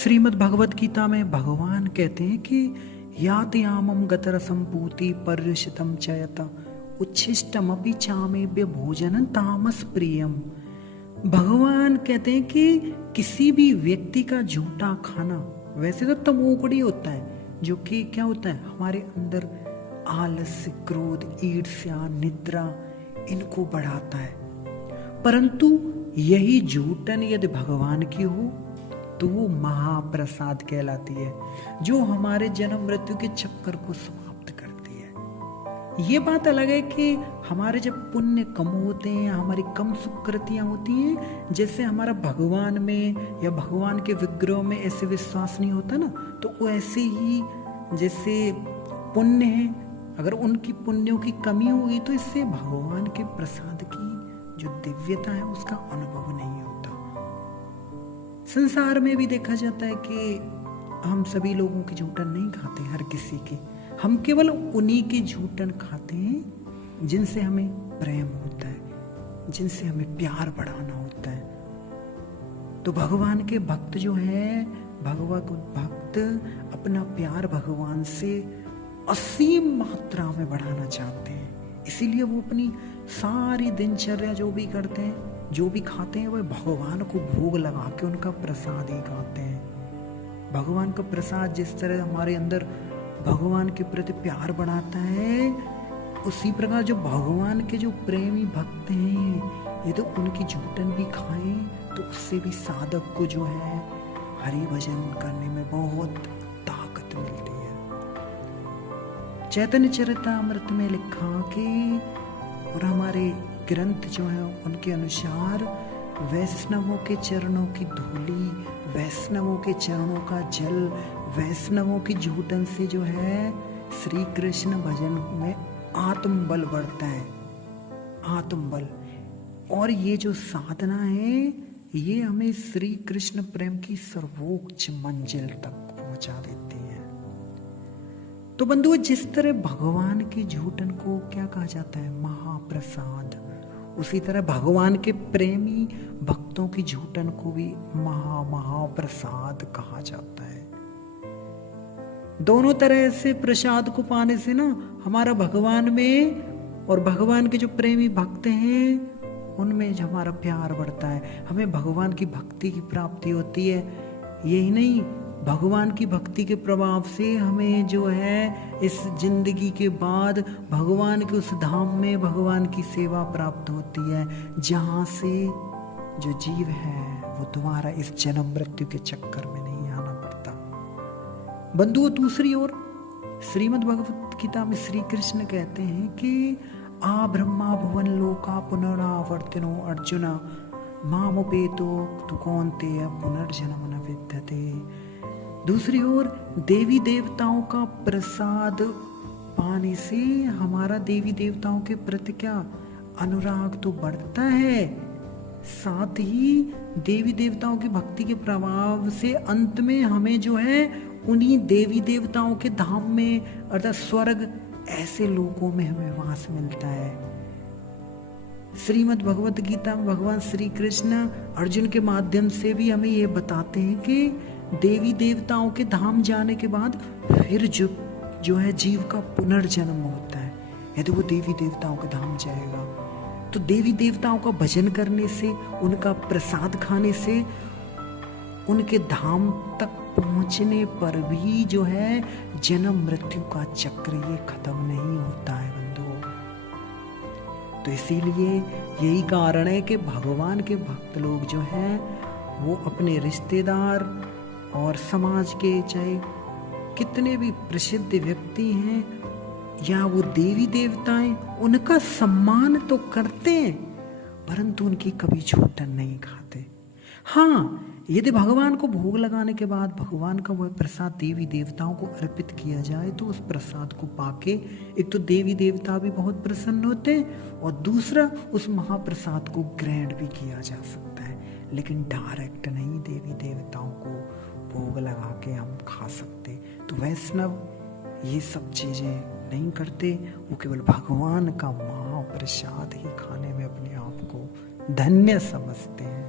श्रीमद् भगवत गीता में भगवान कहते हैं कि यातयामम गतरसम पूति पर्युषितम चयत उच्छिष्टमपि चामेभ्य भोजनं तामस प्रियम। भगवान कहते हैं कि किसी भी व्यक्ति का झूठा खाना वैसे तो तमोगुणी होता है, जो कि क्या होता है हमारे अंदर आलस्य, क्रोध, ईर्ष्या, निद्रा इनको बढ़ाता है। परंतु यही झूठन यदि भगवान की हो तो वो महाप्रसाद कहलाती है, जो हमारे जन्म मृत्यु के चक्कर को समाप्त करती है। ये बात अलग है कि हमारे जब पुण्य कम होते हैं, हमारी कम सुकृतियां होती हैं, जैसे हमारा भगवान में या भगवान के विग्रह में ऐसे विश्वास नहीं होता ना, तो ऐसे ही जैसे पुण्य है, अगर उनकी पुण्यों की कमी होगी तो इससे भगवान के प्रसाद की जो दिव्यता है उसका अनुभव नहीं होता। संसार में भी देखा जाता है कि हम सभी लोगों की झूठन नहीं खाते, हर किसी की। हम केवल उन्हीं की झूठन खाते हैं जिनसे हमें प्रेम होता है, जिनसे हमें प्यार बढ़ाना होता है। तो भगवान के भक्त जो है, भगवत भक्त अपना प्यार भगवान से असीम मात्रा में बढ़ाना चाहते हैं, इसीलिए वो अपनी सारी दिनचर्या जो भी करते हैं, जो भी खाते हैं, वह भगवान को भोग लगा के उनका प्रसाद ही खाते हैं। भगवान का प्रसाद जिस तरह हमारे अंदर भगवान के प्रति प्यार बढ़ाता है, उसी प्रकार जो भगवान के जो प्रेमी भक्त हैं, ये तो उनकी झूठन भी खाएं तो उससे भी साधक को जो है हरि भजन करने में बहुत ताकत मिलती है। चैतन्य चरितामृत में लिखा कि और हमारे ग्रंथ जो है उनके अनुसार वैष्णवों के चरणों की धूली, वैष्णवों के चरणों का जल, वैष्णवों की झूठन से जो है श्री कृष्ण भजन में आत्मबल बढ़ता है, आत्मबल। और ये जो साधना है ये हमें श्री कृष्ण प्रेम की सर्वोच्च मंजिल तक पहुंचा देती है। तो बंधुओं, जिस तरह भगवान की झूठन को क्या कहा जाता है, महाप्रसाद, उसी तरह भगवान के प्रेमी भक्तों की झूठन को भी महाप्रसाद कहा जाता है। दोनों तरह से प्रसाद को पाने से ना हमारा भगवान में और भगवान के जो प्रेमी भक्त हैं उनमें जो हमारा प्यार बढ़ता है, हमें भगवान की भक्ति की प्राप्ति होती है। यही नहीं, भगवान की भक्ति के प्रभाव से हमें जो है इस जिंदगी के बाद भगवान के उस धाम में भगवान की सेवा प्राप्त होती है, जहां से जो जीव है वो दोबारा इस जन्म मृत्यु के चक्कर में नहीं आना पड़ता। बंधुओं, दूसरी ओर श्रीमद् भगवत गीता में श्री कृष्ण कहते हैं कि आ ब्रह्मा भुवन लोका पुनरावर्तिनो अर्जुन मामुपेतो तु कौन्तेय पुनर्जन्म न विद्यते। दूसरी ओर देवी देवताओं का प्रसाद पाने से हमारा देवी देवताओं के प्रति क्या अनुराग तो बढ़ता है, साथ ही देवी देवताओं की भक्ति के प्रभाव से अंत में हमें जो है उन्हीं देवी देवताओं के धाम में अर्थात स्वर्ग ऐसे लोगों में हमें वास मिलता है। श्रीमद् भगवत गीता में भगवान श्री कृष्ण अर्जुन के माध्यम से भी हमें ये बताते हैं कि देवी देवताओं के धाम जाने के बाद फिर जो है जीव का पुनर्जन्म होता है। यदि वो देवी देवताओं के धाम जाएगा तो देवी देवताओं का भजन करने से, उनका प्रसाद खाने से उनके धाम तक पहुंचने पर भी जो है जन्म मृत्यु का चक्र ये खत्म नहीं होता है बंधुओं। तो इसीलिए यही कारण है कि भगवान के भक्त लोग जो हैं वो अपने रिश्तेदार और समाज के चाहे कितने भी प्रसिद्ध व्यक्ति हैं या वो देवी देवताएं, उनका सम्मान तो करते हैं परंतु उनकी कभी झूठन नहीं खाते। हाँ, यदि भगवान को भोग लगाने के बाद भगवान का वह प्रसाद देवी देवताओं को अर्पित किया जाए तो उस प्रसाद को पाके एक तो देवी देवता भी बहुत प्रसन्न होते हैं और दूसरा उस महाप्रसाद को ग्रहण भी किया जा सकता है, लेकिन डायरेक्ट नहीं देवी देवताओं को भोग लगा के हम खा सकते। तो वैष्णव ये सब चीजें नहीं करते, वो केवल भगवान का महाप्रसाद ही खाने में अपने आप को धन्य समझते हैं।